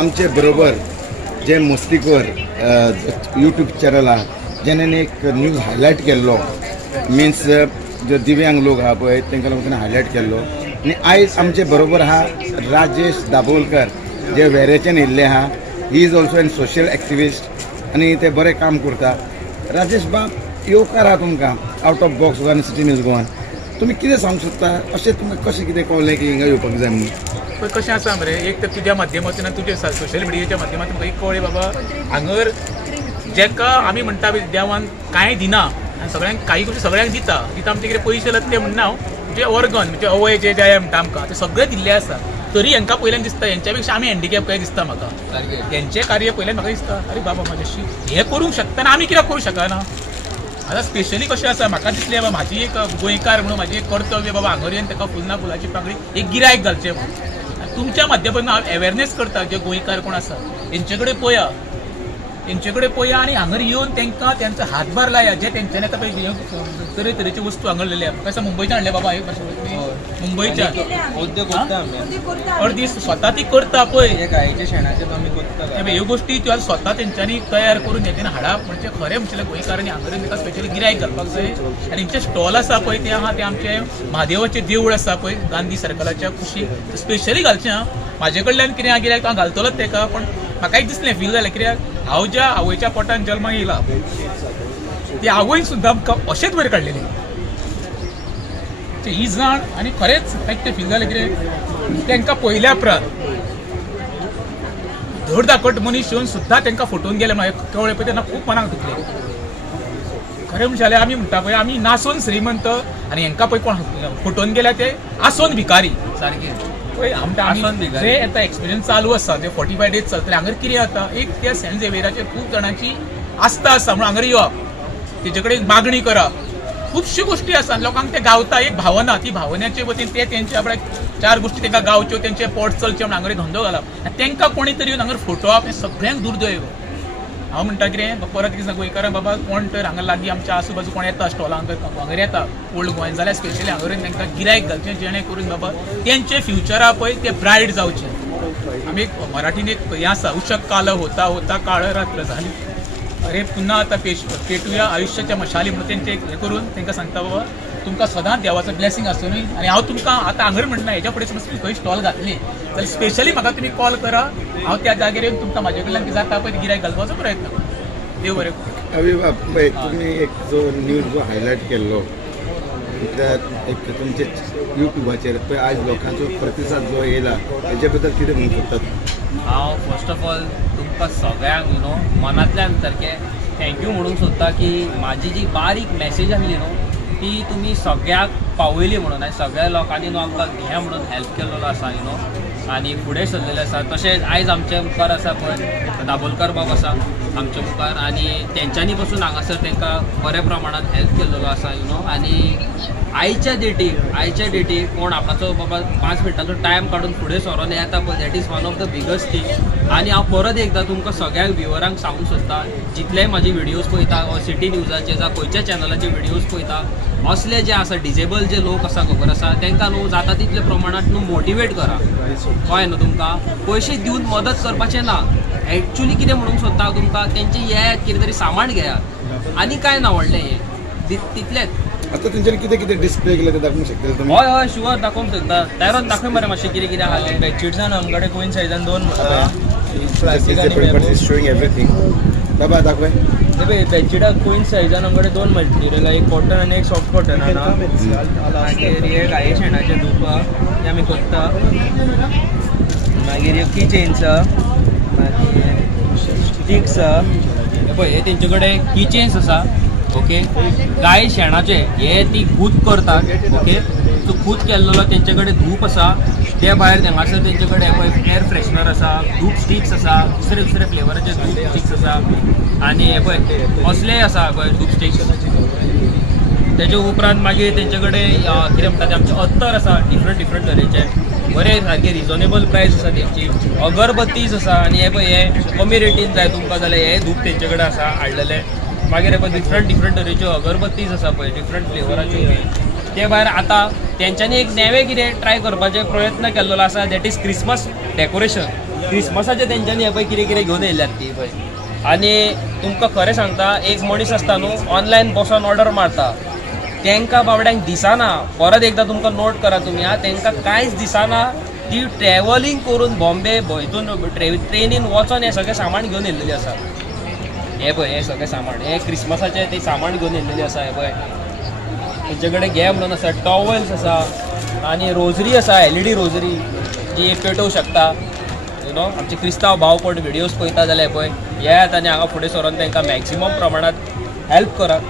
आमचे बरोबर जे मस्तीखोर यूट्यूब चॅनल आहा जेणे एक न्यूज हायलायट केल्लो मिन्स जे दिव्यांग लोक आहा पळय तांकां लागून हायलायट केल्लो आनी आयज आमचे बरोबर आहा राजेश दाबोलकर जे वेरेच्यान येयल्ले आहा he is also an social activist आनी ते बरें काम करता. राजेश बाब येवकार आहा तुमकां out of box Goan city news Goan तुमी कितें सांगूंक सोदता अशें तुमकां कशें कितें कळलें की हिंगा येवपाक जाय म्हणून? पण कशें आसा मरे एक तर तुज्या माध्यमांतून आनी तुज्या सोशल मिडियाच्या माध्यमांतून म्हाका एक कळ्ळें बाबा हांगर जेका आमी म्हणटा देवान कांय दिना आनी सगळ्यांक काही गोश्टी सगळ्यांक दिता आमचे कितें पयशे लागता ते म्हणना हांव म्हणजे ऑर्गन म्हणजे अवय जे जे म्हणटा आमकां ते सगळे दिल्ले आसा तरी हांकां पयल्यान दिसता हेंच्या पेक्षा आमी हँडिकॅप काय दिसता म्हाका हेंचें कार्य पयल्यान म्हाका दिसता अरे बाबा म्हाज्याशी हें करूंक शकता आनी आमी कित्याक करूंक शकना. आतां स्पेशली कशें आसा म्हाका दिसलें बाबा म्हाजी एक गोंयकार म्हणून म्हाजी एक कर्तव्य बाबा हांगर येवन ताका फुलना फुलाची पाकळी एक गिरायक घालचें म्हणून तुमच्या माध्यमांतून हांव अवेरनेस करता जे गोंयकार कोण आसा तेंचे कडेन पळया आनी हांगर येवन तांकां तेंचो हातभार लाया जे तेंच्यांनी आतां पळय तरेतरेच्यो वस्तू हांगर हाडलेल्या म्हाका दिसता मुंबयच्यान हाडले बाबा हे मुंबयच्यान अर्दी स्वता ती करता पळय ह्यो गोश्टी त्यो आतां स्वता तेंच्यांनी तयार करून हेच्यान हाडप म्हणजे खरें म्हणचें गोंयकारांनी हांगर ताका स्पेशली गिरायक घालपाक जाय. आनी हेंचे स्टॉल आसा पळय ते आहा ते आमचे म्हादेवाचें देवूळ आसा पळय गांधी सर्कलाच्या कुशीक स्पेशली घालचें हांव म्हाजे कडल्यान कितें गिरायक हांव घालतलोच ताका पण म्हाका एक दिसलें फील जालें कित्याक हांव ज्या आवयच्या पोटान जल्माक येयला ती आवय सुद्दां आमकां अशेंच वयर काडलेली ही जाण आनी खरेंच म्हाका तें फील जालें कितें तांकां पयल्या उपरांत धड धाकट मनीस येवन सुद्दां तांकां फटोवन गेले म्हाका कळ्ळें पळय तेन्ना खूब मनाक दुखलें. खरें म्हणजे जाल्यार आमी म्हणटा पळय आमी नासून श्रीमंत आनी हांकां पळय कोण फटोवन गेल्या ते आसोन भिकारी सारकें पळय आमच्या जे आतां एक्सपिरियन्स चालू आसा ते 45 डेज चलतले हांगर कितें जाता एक त्या सेंट झेवियराचेर खूब जाणांची आस्था आसा म्हणून हांगर येवप तेजे कडेन मागणी करप खुबश्यो गोश्टी आसा लोकांक ते गावता एक भावना ती भावनेचे वतीन ते तेंचे आपल्या 4 गोश्टी तांकां गावच्यो तेंचे पोट चलचें म्हणून हांगर धंदो घालप आनी तांकां कोणी तरी येवन हांगर फटोवप हें सगळ्यांक दुर्दैव. हांव म्हणटा कितें परत कितें गोंयकारां बाबा कोण तर हांगा लागीं आमच्या आजूबाजू कोण येता स्टॉलांक हांगर येता ओल्ड गोंय जाल्यार स्पेशली हांगर तांकां गिरायक घालचें जेणे करून बाबा तेंचे फ्युचरा पळय ते ब्रायट जावचें. आमी एक मराठीन एक हें आसा उशक काल होता होता काळ रात्र झाली अरे पुन्हा आता पेटूया आयुष्याच्या मशाली म्हणून तेंचे हें करून तांकां सांगता बाबा तुमकां सदांच देवाचो ब्लेसिंग आसूं न्ही आनी हांव तुमकां आतां हांगर म्हणना हेच्या फुडें समज खंय स्टॉल घातली जाल्यार स्पेशली म्हाका तुमी कॉल करा हांव त्या जाग्यार येवन तुमकां म्हाजे कडल्यान कितें जाता पळय गिरायक घालपाचो प्रयत्न करता. देव बरें करूं. अभी तुम्ही एक जो न्यूज जो हायलायट केल्लो एक तुमचे युट्यूबाचेर पळय आज लोकांचो प्रतिसाद जो येयला तेजे बद्दल कितें म्हणूंक सोदतात? हांव फर्स्ट ऑफ ऑल तुमकां सगळ्यांक मनांतल्यान सारकें थँक्यू म्हणूंक सोदता की म्हाजी जी बारीक मॅसेज आसली ती तुमी सगळ्याक पावयली म्हणून आनी सगळ्या लोकांनी आमकां घे म्हणून हेल्प केल्लो आसा आनी फुडें सरलेले आसा. तशेंच आयज आमचे मुखार आसा पळय दाबोलकर बाब आसा आमच्या मुखार आनी तेंच्यांनी पासून हांगासर तांकां बऱ्या प्रमाणात हेल्प केल्लो आसा आनी आयच्या डेटीक कोण आपणाचो बाबा 5 मिनटांचो टायम काडून फुडें सरोन येता पळय that is one of the biggest thing. आनी हांव परत एकदां तुमकां सगळ्यांक व्ह्युअरांक सांगूंक सोदता जितलेय म्हाजे व्हिडियोज पळयता वा सिटी न्यूजाचे जावं खंयच्या चॅनलाचे व्हिडियोज पळयता असले जे आसा डिजेबल जे लोक आसा खबर आसा तांकां जाता तितले प्रमाणात मोटिवेट करा कळ्ळें न्हू तुमकां पयशे दिवन मदत करपाचें ना एक्चुली कितें म्हणूंक सोदता तुमकां तेंचे येयात कितें तरी सामान घेयात आनी कांय ना व्हडलें हें तितलेंच. आता तेंच्यांनी कितें कितें डिस्प्ले केलें तें दाखोवंक शकतले तुमी? हय हय शुअर दाखोवंक शकता दायरोन दाखय मरे मातशें कितें कितें आहा तें. बेडशीट्सान आमचे कडेन कोइन सायजान 2 शोईंग एवरीथिंग बाबा दाखय ते बेडशीटाक कोइन सायजान आमचे कडेन 2 मटेरियल एक कॉटन आनी एक सॉफ्ट कॉटन मागीर हे गाये शेणाचे धूप ते आमी करता मागीर की चेन्स मागीर स्टिक्स पळय हे तेंचे कडेन की चेन्स आसा ओके गाय शेणाचे हे ती खूद करतात ओके सो खूद केल्लो तेंचे कडेन धूप आसा ते भायर हांगासर तेंचे कडेन पळय एअर फ्रेशनर आसा धूप स्टिक्स आसा दुसरे दुसरे फ्लेवराचे धूप स्टिक्स आसा आनी हे पळय असलेय आसा पळय धूप स्टिक्स. तेजे उपरांत मागीर तेंचे कडेन कितें म्हणटा ते आमचे अत्तर आसा डिफरंट तरेचे बरे सारके रिजनेबल प्रायस आसा तेंची. अगरबत्तीज आसा आनी हे पळय हे कमी रेटीन जाय तुमकां जाल्यार हे धूप तेंचे कडेन आसा हाडलेले. मागीर हे पळय डिफरंट तरेच्यो अगरबत्तीज आसा पळय डिफरंट फ्लेवराच्यो. ते भायर आतां तेंच्यांनी एक नेवें कितें ट्राय करपाचे प्रयत्न केल्लो आसा दॅट इज क्रिसमस डेकोरेशन क्रिसमसाचे तेंच्यांनी हे पळय कितें कितें घेवन येयल्यात ती पळय. आनी तुमकां खरें सांगता, एक मनीस आसता न्हू ऑनलायन बसोन ऑर्डर मारता, तांकां बाबड्यांक दिसाना, परत एकदां तुमकां नोट करा तुमी आं, तांकां कांयच दिसाना ती ट्रॅव्हलिंग करून बॉम्बे हितून ट्रेनीन वचोन हें सगळें सामान घेवन येयल्लेली आसा. हे पळय हें सगळें सामान, हें क्रिसमसाचें तें सामान घेवन येयल्लेली आसा. हे पळय तेंचे कडेन घे म्हणून आसा, टॉवल्स आसा आनी रोजरी आसा, LED रोजरी जी पेटोवंक शकता. यू नो आमचे क्रिस्तांव भाव कोण व्हिडियोज पळयता जाल्यार पळय येयात आनी हांगा फुडें सरोन तांकां मॅक्सिमम प्रमाणांत हेल्प करात.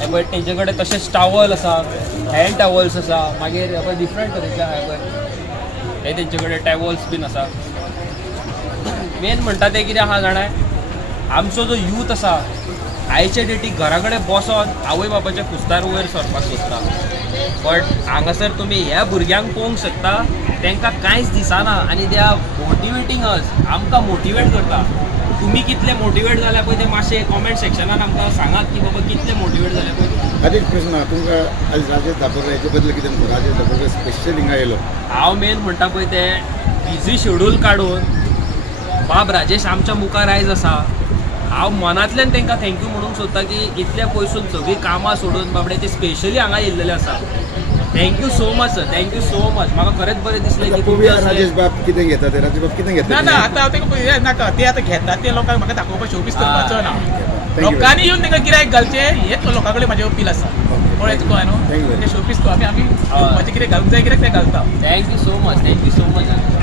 हे पळय तेंचे कडेन तशेंच टावल आसा, हँड टावल्स आसा, मागीर हे पळय डिफरंट तरेचे आहा. हे पळय हे तेंचे कडेन टावल्स बीन आसा. मेन म्हणटा तें कितें आहा जाणां, आमचो जो यूथ आसा आयचे डेटीक घरा कडेन बसोन आवय बापाच्या कुस्तार वयर सरपाक सोदता, बट हांगासर तुमी ह्या भुरग्यांक पळोवंक शकता तांकां कांयच दिसाना आनी दे आर मोटिवेटींग अस, आमकां मोटिवेट करता. तुमी कितले मोटिवेट जाल्या पळय ते मातशे कॉमेंट सेक्शनान आमकां सांगात की बाबा कितले मोटिवेट जाले पळय. आनी एक प्रश्न आहा तुमकां, आज राजेश दाबोळकर हेचे बद्दल कितें म्हणटा? राजेश दाबोळकर स्पेशल हिंगा येयलो. हांव मेन म्हणटा पळय ते बिजी शेड्यूल काडून बाब राजेश आमच्या मुखार आयज आसा. हांव मनांतल्यान तांकां थँक्यू म्हणूंक सोदता की इतले पयसून सगळीं कामां सोडून बाबडे ते स्पेशली हांगा येयल्लेले आसा. Thank you so much sir, thank you so much. म्हाका खरेंच बरें दिसलें की पळोवया राजेश बाब कितें घेता ते. राजेश बाब कितें घेता? ना आता हांव ताका पळय नाका, ते आतां घेतात ते लोकांक म्हाका दाखोवपाक शोपीस करपाचो ना. Thank you. लोकांनी येवन तांकां गिरायक घालचें हेच लोकां कडेन म्हाजें अपील आसा. कळ्ळें तुका Thank you न्हू, very ते शोपीस आमी म्हाजें कितें घालूंक जाय कितें तें घालता. Thank you so much, thank you so much.